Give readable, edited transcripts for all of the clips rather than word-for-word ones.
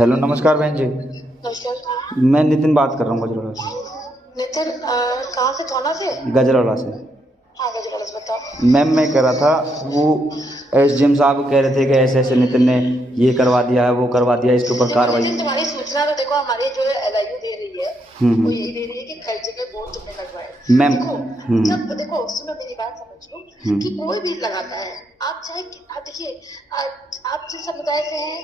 Hello, नमस्कार बहन जी। नमस्कार। मैं नितिन बात कर रहा हूँ गजरौला से। नितिन कहाँ से, थाना से? गजरौला से। हाँ गजराला से, बताओ। मैम मैं कह रहा था, वो एसडीएम साहब कह रहे थे कि ऐसे ऐसे नितिन ने ये करवा दिया है, वो करवा दिया, इसके ऊपर देखो कार्रवाई। नितिन, तुम्हारी सूचना तो देखो हमारी जो एलआईयू दे रही है वो यही दे रही है कि कई जगह बोर्ड तुमने लगवाए। मैम देखो जब देखो सुनो मेरी बात समझ लो कि कोई भी लगाता है, आप चाहे आप देखिए, आप जिस समुदाय से हैं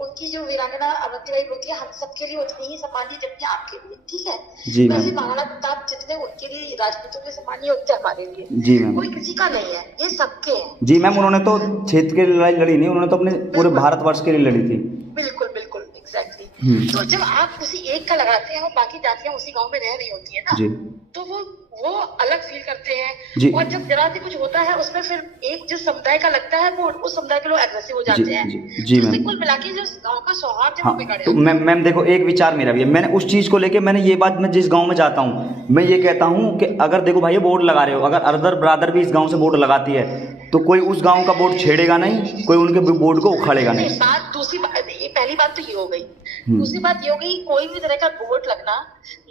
उनकी जो वीरांगना अवंतीबाई होती है, हम सबके लिए उतनी ही सम्मानीय जितनी आपके लिए, ठीक है। जी वैसे मैम। महाराणा प्रताप जितने उनके लिए राजपूतों के सम्मानीय होते हैं हमारे लिए, जी मैम। कोई किसी का नहीं है, ये सबके हैं। जी मैम, उन्होंने तो क्षेत्र के लिए लड़ाई लड़ी नहीं, उन्होंने तो अपने पूरे भारतवर्ष के लिए लड़ी थी। बिल्कुल बिल्कुल एग्जैक्टली। तो जब आप किसी एक का लगाते हैं और बाकी जातियां उसी गांव में रह रही होती है ना, जी। तो वो अलग फील करते जी। हैं। और जब जरा से कुछ होता है उसमें फिर एक जिस समुदाय का लगता है वो उस समुदाय के लोग एग्रेसिव हो जाते हैं। जी तो मैम। कुल मिला के जो गांव का सौहार्द है हाँ, वो बिगड़ तो जाता है। मैम देखो, एक विचार मेरा भी है। मैंने उस चीज़ को लेके, मैंने ये बात, मैं जिस गांव में जाता हूँ मैं ये कहता हूँ कि अगर देखो भाई ये बोर्ड लगा रहे हो, अगर अदर ब्रादर भी इस गांव से बोर्ड लगाती है तो कोई उस गांव का बोर्ड छेड़ेगा नहीं, कोई उनके बोर्ड को उखाड़ेगा नहीं। बात दूसरी बात, ये पहली बात तो ये हो गई। दूसरी बात ये हो गई, कोई भी तरह का बोर्ड लगना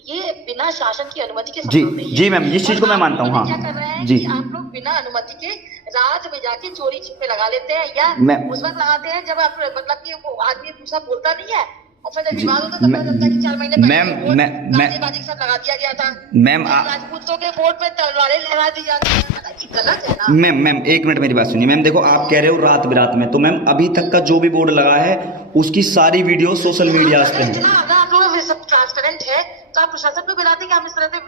ये बिना शासन की अनुमति के जी संभव नहीं है। जी मैम, इस चीज को मैं मानता हूँ। हाँ क्या कर रहे हैं जी। कि आप लोग बिना अनुमति के रात में जाके चोरी छिपे लगा लेते हैं, या उस वक्त लगाते हैं जब आप मतलब कि वो आदमी दूसरा बोलता नहीं है, और फिर जब विवाद होता है तब पता चलता है कि 4 महीने पहले गाजीबाजी के साथ लगा दिया गया था। मैम राजपूतों के बोर्ड पे तलवारें लहरा दी जाती है, ये गलत है ना। मैम एक मिनट मेरी बात सुनिए। मैम देखो, आप कह रहे हो रात बिरात में, तो मैम अभी तक का जो भी बोर्ड लगा है उसकी सारी वीडियो सोशल मीडिया पे है। अगर आप लोग सब ट्रांसपेरेंट है तो आप प्रशासन को बताते कि हम इस तरह से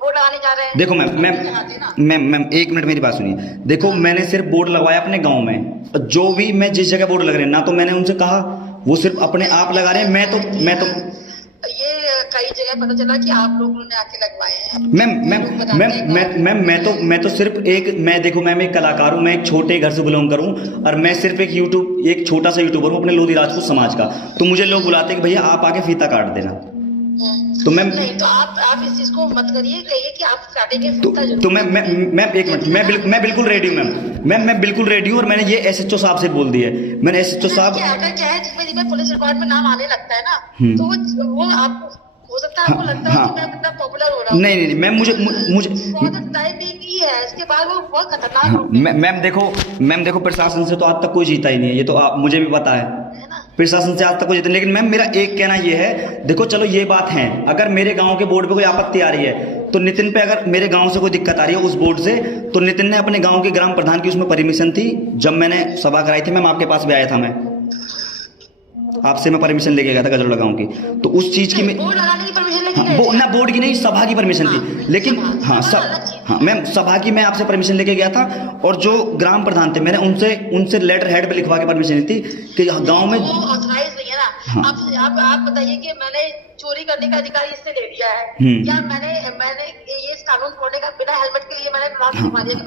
बोर्ड लगाने जा रहे हैं। देखो मैम एक मिनट मेरी बात सुनिए। देखो मैंने सिर्फ बोर्ड लगवाया अपने गांव में, जो भी मैं जिस जगह बोर्ड लग रहे हैं ना, तो मैंने उनसे कहा, वो सिर्फ अपने आप लगा रहे हैं। मैं तो ये कई जगह पता चला कि आप लोगों ने आके लगवाए हैं। मैं तो सिर्फ देखो मैम एक कलाकार हूँ, मैं एक छोटे घर से बिलोंग करूँ, और मैं सिर्फ एक छोटा सा यूट्यूबर हूँ अपने लोधी राजपूत समाज का। तो मुझे लोग बुलाते हैं कि भैया आप आके फीता काट देना। तो मैम नहीं, तो आप इस चीज को मत करिए, कहिए कि आप काटेंगे तो मैं एक मिनट, मैं बिल्कुल रेडी हूँ मैम। मैं बिल्कुल रेडी हूँ, और मैंने ये एसएचओ साहब से बोल दिया है। मैंने एसएचओ साहब क्या है, जिसमें पुलिस रिकॉर्ड में नाम आने लगता है ना, तो वो आप हो सकता है आपको लगता है कि मैं कितना पॉपुलर हो रहा हूँ। नहीं मैम, मुझे भी है, इसके बाद वो बहुत खतरनाक। मैम देखो प्रशासन से तो आज तक कोई जीता ही नहीं है, ये तो मुझे भी पता है। प्रशासन से आज तक कोई जीता, लेकिन मैम मेरा एक कहना ये है, देखो चलो ये बात है, अगर मेरे गांव के बोर्ड पे कोई आपत्ति आ रही है तो नितिन पे, अगर मेरे गांव से कोई दिक्कत आ रही है उस बोर्ड से, तो नितिन ने अपने गांव के ग्राम प्रधान की उसमें परमिशन थी। जब मैंने सभा कराई थी मैम, आपके पास भी आया था, मैं आपसे मैं परमिशन लेके गया था गजरौला गांव की। तो उस चीज की बोर्ड लगाने की परमिशन लेके गए थे? बोर्ड की नहीं, सभा की परमिशन थी। लेकिन हाँ मैम, सभा की मैं आपसे परमिशन लेके गया था, और जो ग्राम प्रधान थे मैंने उनसे लेटर हेड पे लिखवा के परमिशन ली थी कि गांव में ऑथराइज नहीं है ना। आप बताइए कि मैंने चोरी करने का अधिकार इससे ले लिया है, या मैंने ये इस कानून तोड़ने का बिना हेलमेट के लिए मैंने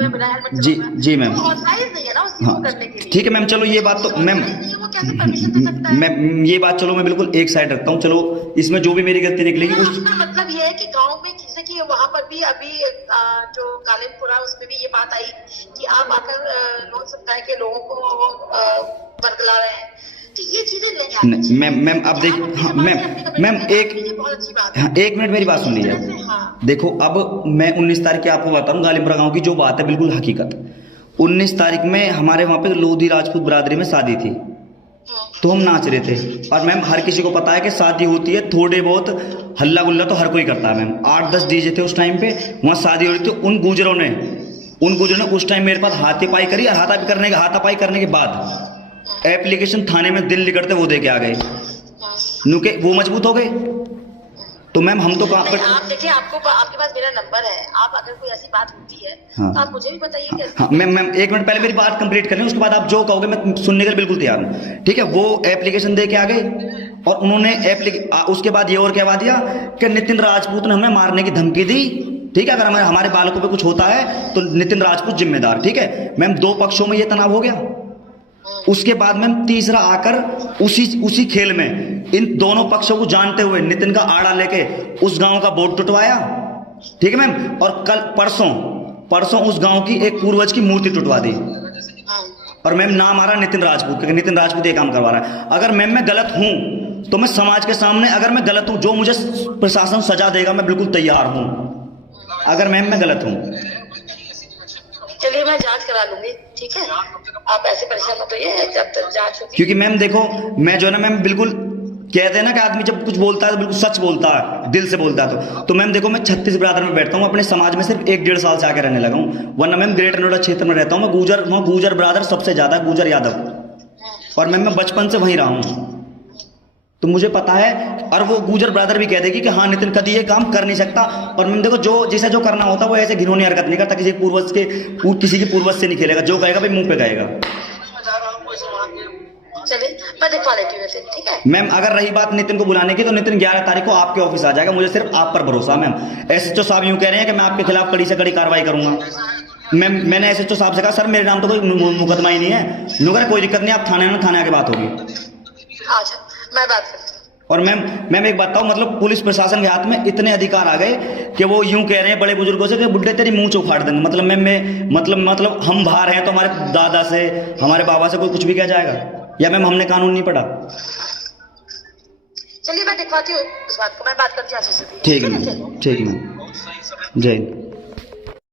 बिना हेलमेट जी मैम ऑथराइज नहीं है ना उसको करने के लिए। ठीक है मैम, चलो ये बात तो मैम, वो कैसे परमिशन दे सकता है? मैं ये बात चलो मैं बिल्कुल एक साइड रखता हूँ। चलो इसमें जो भी मेरी गलती निकलेगी मतलब ये है कि गांव में जैसे कि वहाँ पर भी अभी जो कालिनपुरा उसमें भी ये बात आई कि आप आकर लोग समुदाय के लोगों को बरगला रहे हैं, तो ये चीजें मैम अब देख मैम एक मिनट मेरी बात सुन लीजिए। देखो अब मैं 19 तारीख की आपको बता रहा हूँ, गालिमपुरा गांव की जो बात है बिल्कुल हकीकत। 19 तारीख में हमारे वहाँ पे लोधी राजपूत बरादरी में शादी थी, तो हम नाच रहे थे। और मैम हर किसी को पता है कि शादी होती है, थोड़े बहुत हल्ला गुल्ला तो हर कोई करता है मैम। 8-10 डीजे थे उस टाइम पे, वहाँ शादी हो रही थी। उन गुजरों ने उस टाइम मेरे पास हाथापाई करी, और हाथापाई करने के बाद एप्लीकेशन थाने में दिल निकलते वो दे के आ गए, नुके वो मजबूत हो गए। तो मैम हम तो आप देखिए, आपके पास मेरा नंबर है, आप अगर कोई ऐसी बात होती है तो आप मुझे भी बताइए। मैम एक मिनट पहले मेरी बात कंप्लीट कर लें, उसके बाद आप जो कहोगे मैं सुनने के लिए बिल्कुल तैयार हूँ, ठीक है। वो एप्लीकेशन दे के आ गए, और उन्होंने उसके बाद ये और कहवा दिया कि नितिन राजपूत ने हमें मारने की धमकी दी, ठीक है। अगर हमारे बालकों पे कुछ होता है तो नितिन राजपूत जिम्मेदार, ठीक है। मैम 2 पक्षों में ये तनाव हो गया। उसके बाद मैम तीसरा आकर उसी खेल में इन दोनों पक्षों को जानते हुए नितिन का आड़ा लेके उस गांव का बोर्ड टुटवाया, ठीक है मैम। और कल परसों उस गांव की एक पूर्वज की मूर्ति टुटवा दी, और मैम नाम आ रहा नितिन राजपूत, क्योंकि नितिन राजपूत ये काम करवा रहा है। अगर मैम मैं गलत हूं तो मैं समाज के सामने अगर मैं गलत हूँ, जो मुझे प्रशासन सजा देगा मैं बिल्कुल तैयार हूँ, अगर मैम मैं गलत हूँ। चलिए मैं जांच करा लूंगी, ठीक है, आप ऐसे परेशान मत होइए, जब तक जांच होगी। क्योंकि मैम देखो, मैं जो है ना मैम, बिल्कुल कहते हैं ना कि आदमी जब कुछ बोलता है तो बिल्कुल सच बोलता है, दिल से बोलता है। तो मैम देखो, मैं 36 बिरादर में बैठता हूँ, अपने समाज में सिर्फ 1-1.5 साल से आके रहने लगा हूँ, वरना मैम ग्रेटर नोएडा क्षेत्र में रहता हूँ मैं। गुजर बिरादर सबसे ज्यादा, गुजर यादव, और मैम मैं बचपन से वहीं रहा हूँ, तो मुझे पता है। और वो गुजर ब्रदर भी कह देगी कि हाँ नितिन कभी ये काम कर नहीं सकता। और मैम देखो, जो जिसे जो करना होता है वो ऐसे घिनौनी हरकत नहीं करता, किसी के पूर्वज से नहीं खेलेगा, जो कहेगा भाई मुंह पे कहेगा। चलिए मैं दिखवा लेती हूँ, ठीक है मैम। अगर रही बात नितिन को बुलाने की, तो नितिन 11 तारीख को आपके ऑफिस आ जाएगा, मुझे सिर्फ आप पर भरोसा। मैम SHO साहब यूं कह रहे हैं कि मैं आपके खिलाफ कड़ी से कड़ी कार्रवाई करूंगा। मैम मैंने SHO साहब से कहा सर मेरे नाम तो कोई मुकदमा ही नहीं है, नुगर कोई दिक्कत नहीं, आप थाने आना, थाने आके बात होगी। अच्छा मैं बात करती हूँ। और मैम एक बात बताओ, मतलब पुलिस प्रशासन के हाथ में इतने अधिकार आ गए कि वो यूं कह रहे हैं बड़े बुजुर्गों से कि बुड्ढे तेरी मुंह चौफाड़ देंगे। मतलब मैम मतलब हम बाहर हैं तो हमारे दादा से, हमारे बाबा से कोई कुछ भी कह जाएगा, या मैम हमने कानून नहीं पढ़ा? चलिए मैं दिखवाती हूँ इस बात को, मैं बात करती हूँ। ठीक है मैम, ठीक है मैम, जय हिंद।